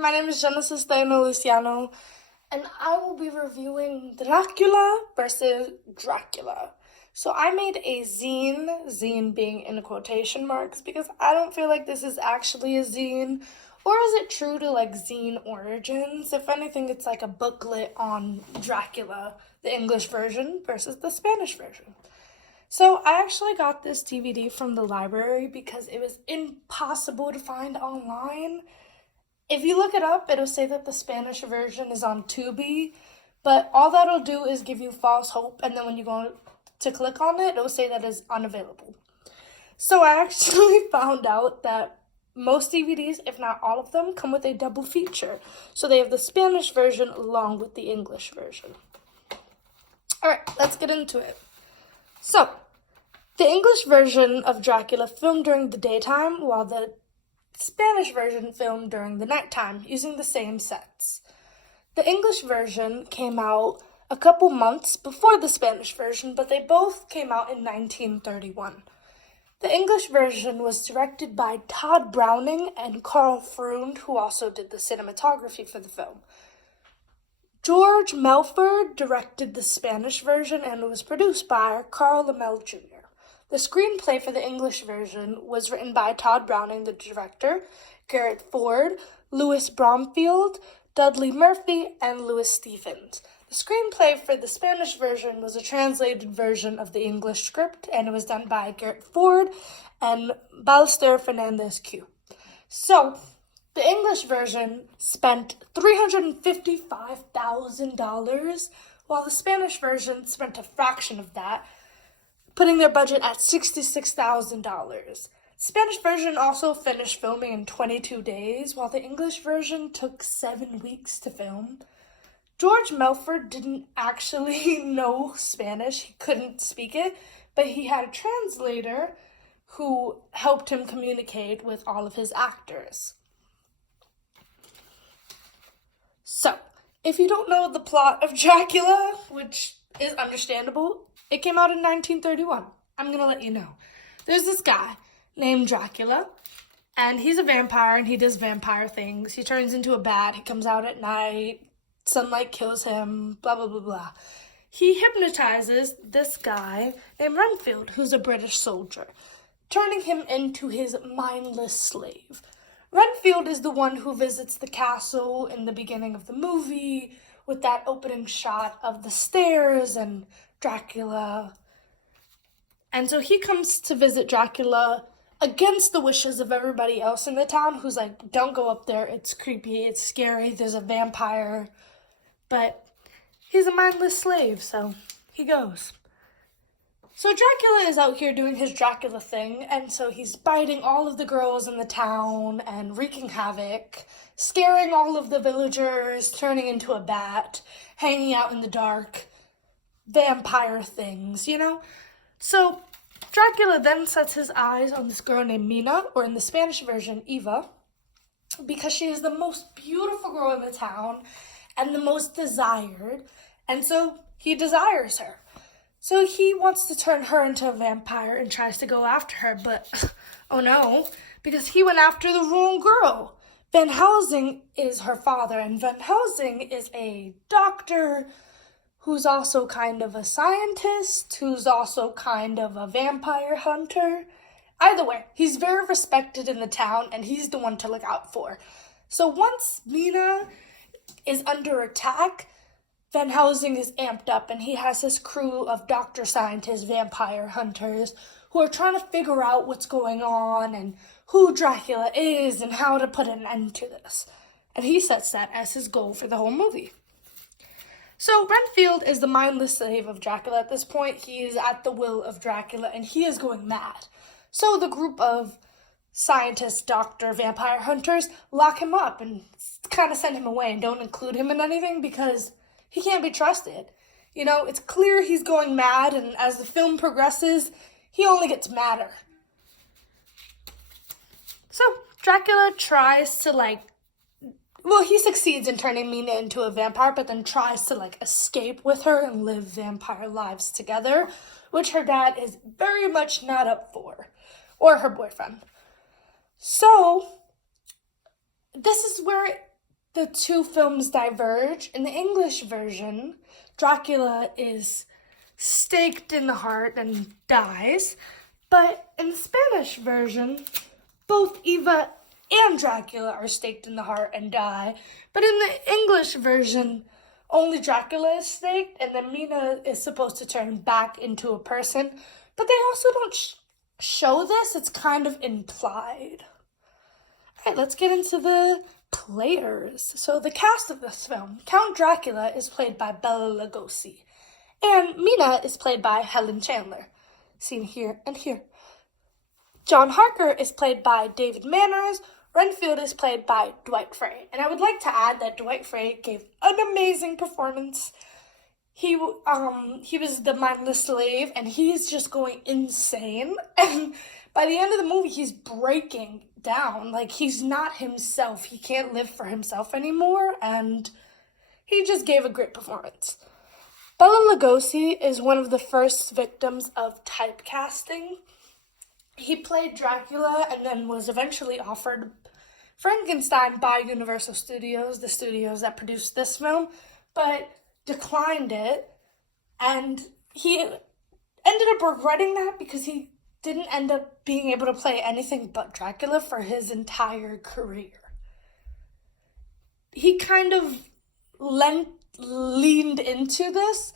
my name is Genesis Taino Luciano, and I will be reviewing Dracula versus Dracula. So I made a zine being in quotation marks, because I don't feel like this is actually a zine, or is it true to like zine origins? If anything, it's like a booklet on Dracula, the English version versus the Spanish version. So I actually got this DVD from the library because it was impossible to find online. If you look it up, it'll say that the Spanish version is on Tubi, but all that'll do is give you false hope, and then when you go to click on it, it'll say that it's unavailable. So I actually found out that most DVDs, if not all of them, come with a double feature. So they have the Spanish version along with the English version. Alright, let's get into it. So, the English version of Dracula filmed during the daytime, while the Spanish version filmed during the nighttime, using the same sets. The English version came out a couple months before the Spanish version, but they both came out in 1931. The English version was directed by Todd Browning and Carl Freund, who also did the cinematography for the film. George Melford directed the Spanish version, and it was produced by Carl Laemmle Jr. The screenplay for the English version was written by Todd Browning, the director, Garrett Ford, Louis Bromfield, Dudley Murphy, and Louis Stephens. The screenplay for the Spanish version was a translated version of the English script, and it was done by Garrett Ford and Ballester Fernandez Q. So, the English version spent $355,000, while the Spanish version spent a fraction of that, putting their budget at $66,000. Spanish version also finished filming in 22 days, while the English version took 7 weeks to film. George Melford didn't actually know Spanish. He couldn't speak it, but he had a translator who helped him communicate with all of his actors. So, if you don't know the plot of Dracula, which is understandable, it came out in 1931. I'm going to let you know. There's this guy named Dracula, and he's a vampire, and he does vampire things. He turns into a bat, he comes out at night, sunlight kills him, blah, blah, blah, blah. He hypnotizes this guy named Renfield, who's a British soldier, turning him into his mindless slave. Renfield is the one who visits the castle in the beginning of the movie with that opening shot of the stairs and Dracula. And so he comes to visit Dracula against the wishes of everybody else in the town, who's like, don't go up there, it's creepy, it's scary, there's a vampire. But he's a mindless slave, so he goes. So Dracula is out here doing his Dracula thing, and so he's biting all of the girls in the town and wreaking havoc, scaring all of the villagers, turning into a bat, hanging out in the dark, vampire things, you know? So Dracula then sets his eyes on this girl named Mina, or in the Spanish version, Eva, because she is the most beautiful girl in the town and the most desired, and so he desires her. So he wants to turn her into a vampire and tries to go after her, but oh no, because he went after the wrong girl. Van Helsing is her father, and Van Helsing is a doctor who's also kind of a scientist, who's also kind of a vampire hunter. Either way, he's very respected in the town, and he's the one to look out for. So once Mina is under attack, Van Helsing is amped up, and he has his crew of doctor scientists, vampire hunters, who are trying to figure out what's going on and who Dracula is and how to put an end to this. And he sets that as his goal for the whole movie. So Renfield is the mindless slave of Dracula at this point. He is at the will of Dracula, and he is going mad. So the group of scientists, doctor, vampire hunters lock him up and kind of send him away and don't include him in anything because he can't be trusted. You know, it's clear he's going mad, and as the film progresses, he only gets madder. So Dracula tries to he succeeds in turning Mina into a vampire, but then tries to escape with her and live vampire lives together, which her dad is very much not up for, or her boyfriend. So this is where the two films diverge. In the English version, Dracula is staked in the heart and dies, but in the Spanish version, both Eva and Dracula are staked in the heart and die, but in the English version, only Dracula is staked, and then Mina is supposed to turn back into a person, but they also don't show this. It's kind of implied. All right, let's get into the players. So the cast of this film: Count Dracula is played by Bela Lugosi, and Mina is played by Helen Chandler, seen here and here. John Harker is played by David Manners. Renfield is played by Dwight Frey. And I would like to add that Dwight Frey gave an amazing performance. He was the mindless slave, and he's just going insane. And by the end of the movie, he's breaking down. Like, he's not himself. He can't live for himself anymore, and he just gave a great performance. Bela Lugosi is one of the first victims of typecasting. He played Dracula and then was eventually offered Frankenstein by Universal Studios, the studios that produced this film, but declined it, and he ended up regretting that because he didn't end up being able to play anything but Dracula for his entire career. He kind of leaned into this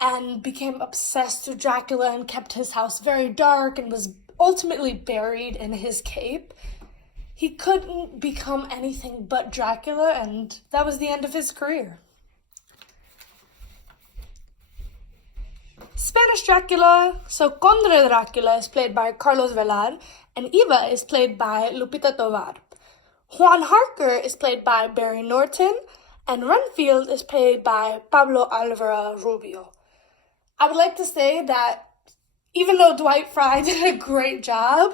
and became obsessed with Dracula and kept his house very dark and was ultimately buried in his cape. He couldn't become anything but Dracula, and that was the end of his career. Spanish Dracula. So Conde Dracula is played by Carlos Velar, and Eva is played by Lupita Tovar. Juan Harker is played by Barry Norton, and Renfield is played by Pablo Alvaro Rubio. I would like to say that even though Dwight Frey did a great job,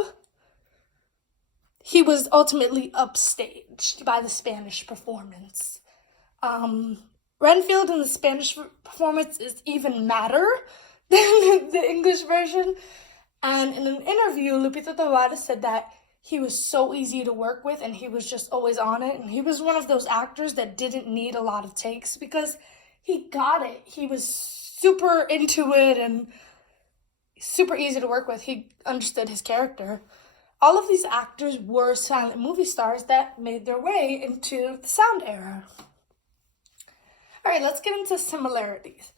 he was ultimately upstaged by the Spanish performance. Renfield in the Spanish performance is even madder than the English version. And in an interview, Lupita Tovar said that he was so easy to work with and he was just always on it. And he was one of those actors that didn't need a lot of takes because he got it. He was super into it and super easy to work with. He understood his character. All of these actors were silent movie stars that made their way into the sound era. All right, let's get into similarities.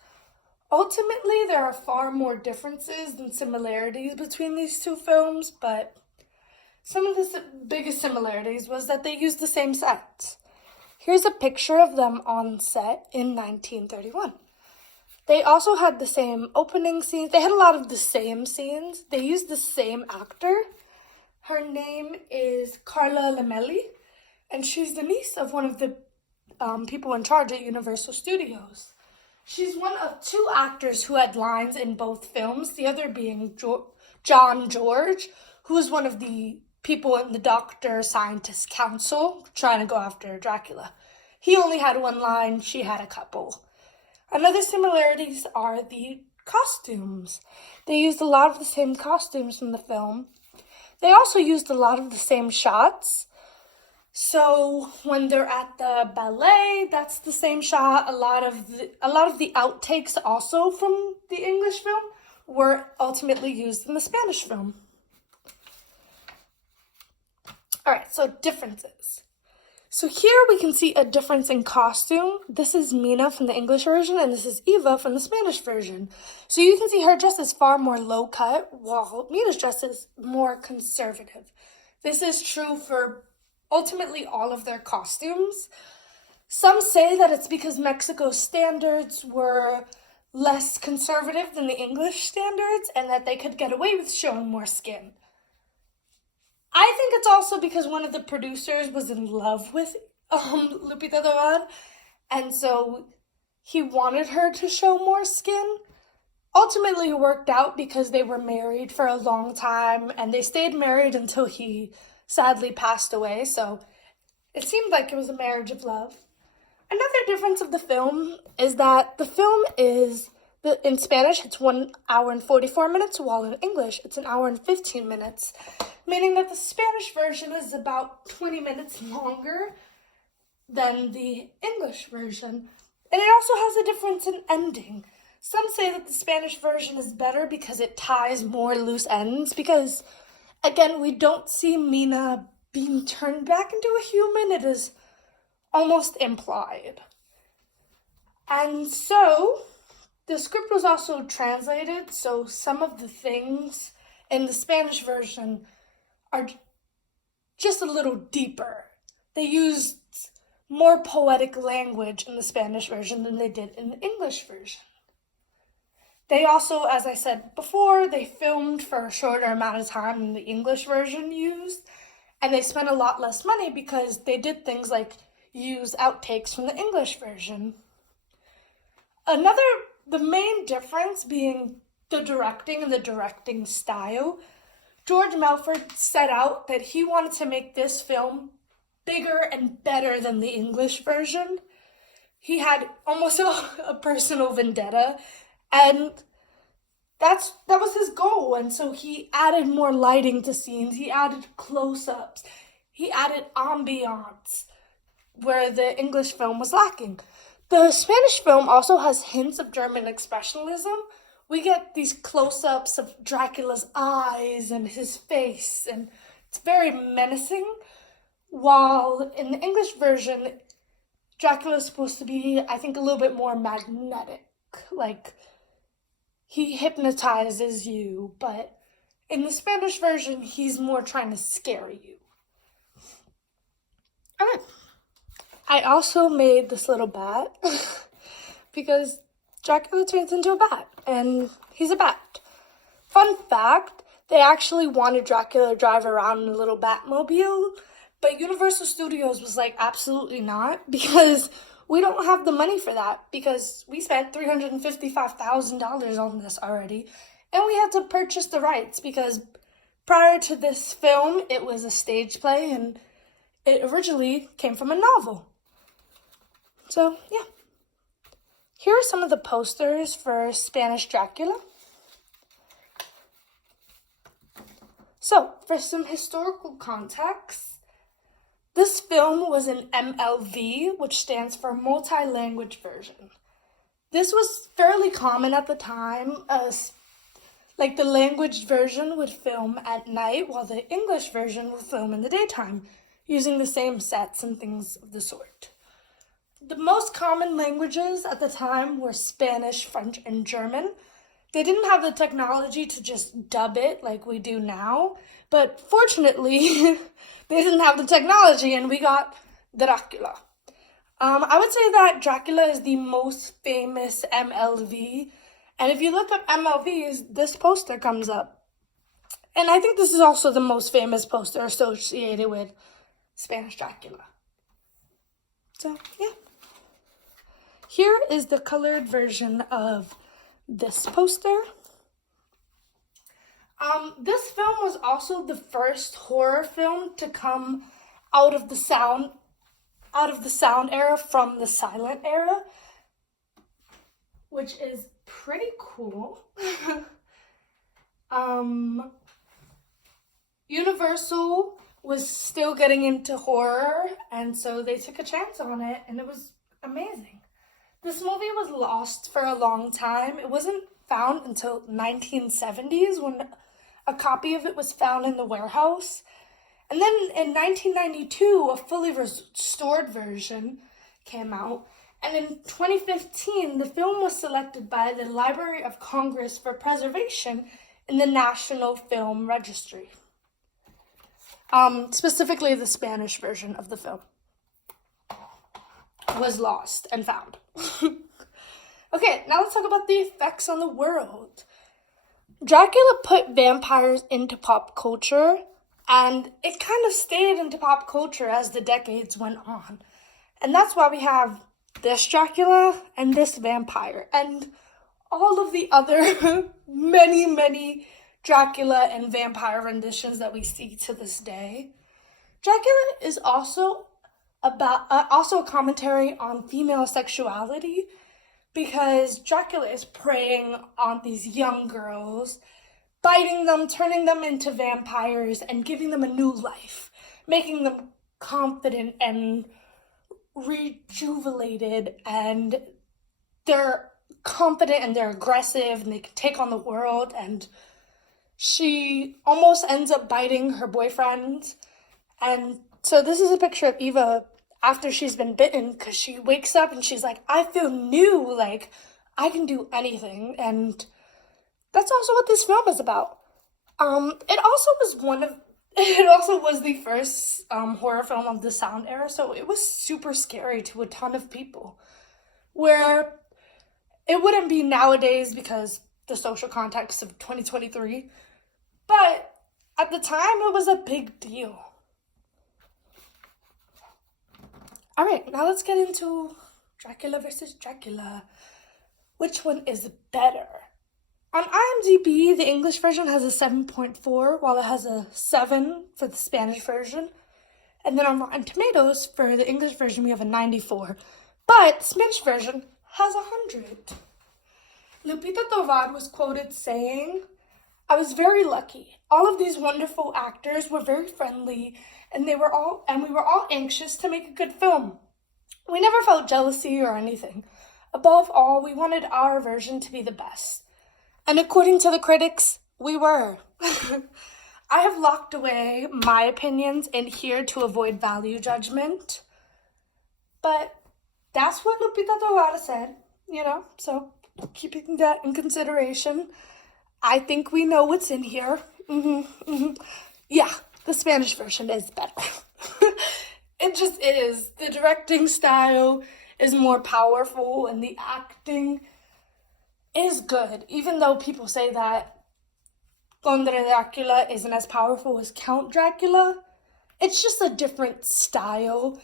Ultimately, there are far more differences than similarities between these two films, but some of the biggest similarities was that they used the same sets. Here's a picture of them on set in 1931. They also had the same opening scenes. They had a lot of the same scenes. They used the same actor. Her name is Carla Lamelli, and she's the niece of one of the people in charge at Universal Studios. She's one of two actors who had lines in both films, the other being John George, who was one of the people in the Doctor Scientist Council trying to go after Dracula. He only had one line, she had a couple. Another similarities are the costumes. They used a lot of the same costumes from the film. They also used a lot of the same shots. So when they're at the ballet, that's the same shot. A lot of the outtakes also from the English film were ultimately used in the Spanish film. All right, so differences. So here we can see a difference in costume. This is Mina from the English version, and this is Eva from the Spanish version. So you can see her dress is far more low cut, while Mina's dress is more conservative. This is true for ultimately all of their costumes. Some say that it's because Mexico's standards were less conservative than the English standards, and that they could get away with showing more skin. I think it's also because one of the producers was in love with Lupita Tovar, and so he wanted her to show more skin. Ultimately, it worked out because they were married for a long time, and they stayed married until he sadly passed away, so it seemed like it was a marriage of love. Another difference of the film is that the film is, in Spanish, it's 1 hour and 44 minutes, while in English, it's 1 hour and 15 minutes. Meaning that the Spanish version is about 20 minutes longer than the English version. And it also has a difference in ending. Some say that the Spanish version is better because it ties more loose ends, because, again, we don't see Mina being turned back into a human. It is almost implied. And so, the script was also translated, so some of the things in the Spanish version are just a little deeper. They used more poetic language in the Spanish version than they did in the English version. They also, as I said before, they filmed for a shorter amount of time than the English version used, and they spent a lot less money because they did things like use outtakes from the English version. The main difference being the directing and the directing style. George Melford set out that he wanted to make this film bigger and better than the English version. He had almost a personal vendetta, and that was his goal. And so he added more lighting to scenes, he added close-ups, he added ambiance where the English film was lacking. The Spanish film also has hints of German expressionism. We get these close-ups of Dracula's eyes and his face, and it's very menacing. While in the English version, Dracula is supposed to be, I think, a little bit more magnetic. Like, he hypnotizes you, but in the Spanish version, he's more trying to scare you. Okay. I also made this little bat because Dracula turns into a bat, and he's a bat. Fun fact, they actually wanted Dracula to drive around in a little Batmobile, but Universal Studios was like, absolutely not, because we don't have the money for that, because we spent $355,000 on this already, and we had to purchase the rights, because prior to this film, it was a stage play, and it originally came from a novel. So, yeah. Here are some of the posters for Spanish Dracula. So, for some historical context, this film was an MLV, which stands for multi-language version. This was fairly common at the time, like the language version would film at night, while the English version would film in the daytime, using the same sets and things of the sort. The most common languages at the time were Spanish, French, and German. They didn't have the technology to just dub it like we do now, but fortunately, they didn't have the technology, and we got Dracula. I would say that Dracula is the most famous MLV, and if you look up MLVs, this poster comes up. And I think this is also the most famous poster associated with Spanish Dracula. So, yeah. Here is the colored version of this poster. This film was also the first horror film to come out of the sound era from the silent era, which is pretty cool. Universal was still getting into horror, and so they took a chance on it, and it was amazing. This movie was lost for a long time. It wasn't found until 1970s when a copy of it was found in the warehouse. And then in 1992, a fully restored version came out. And in 2015, the film was selected by the Library of Congress for preservation in the National Film Registry. Specifically, the Spanish version of the film was lost and found. Okay, now let's talk about the effects on the world. Dracula put vampires into pop culture, and it kind of stayed into pop culture as the decades went on. And that's why we have this Dracula and this vampire, and all of the other many Dracula and vampire renditions that we see to this day. Dracula is also a commentary on female sexuality, because Dracula is preying on these young girls, biting them, turning them into vampires, and giving them a new life, making them confident and rejuvenated and they're confident and they're aggressive and they can take on the world, and she almost ends up biting her boyfriend. And so this is a picture of Eva after she's been bitten, because she wakes up and she's like, I feel new, like I can do anything. And that's also what this film is about. It also was the first horror film of the sound era, so it was super scary to a ton of people, where it wouldn't be nowadays because the social context of 2023, but at the time it was a big deal. All right, now let's get into Dracula versus Dracula. Which one is better? On IMDb, the English version has a 7.4, while it has a 7 for the Spanish version. And then on Rotten Tomatoes, for the English version, we have a 94. But the Spanish version has 100. Lupita Tovar was quoted saying, I was very lucky. All of these wonderful actors were very friendly, and we were all anxious to make a good film. We never felt jealousy or anything. Above all, we wanted our version to be the best. And according to the critics, we were. I have locked away my opinions in here to avoid value judgment. But that's what Lupita Tovar said, so keeping that in consideration, I think we know what's in here. Yeah, the Spanish version is better. It just is. The directing style is more powerful and the acting is good, even though people say that Conde Dracula isn't as powerful as Count Dracula. It's just a different style.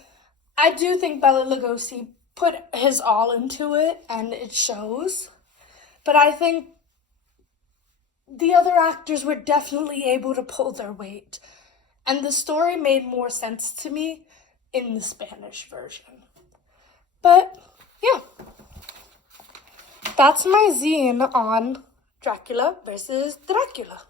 I do think Bela Lugosi put his all into it, and it shows. But I think the other actors were definitely able to pull their weight. And the story made more sense to me in the Spanish version. But, yeah. That's my zine on Dracula versus Dracula.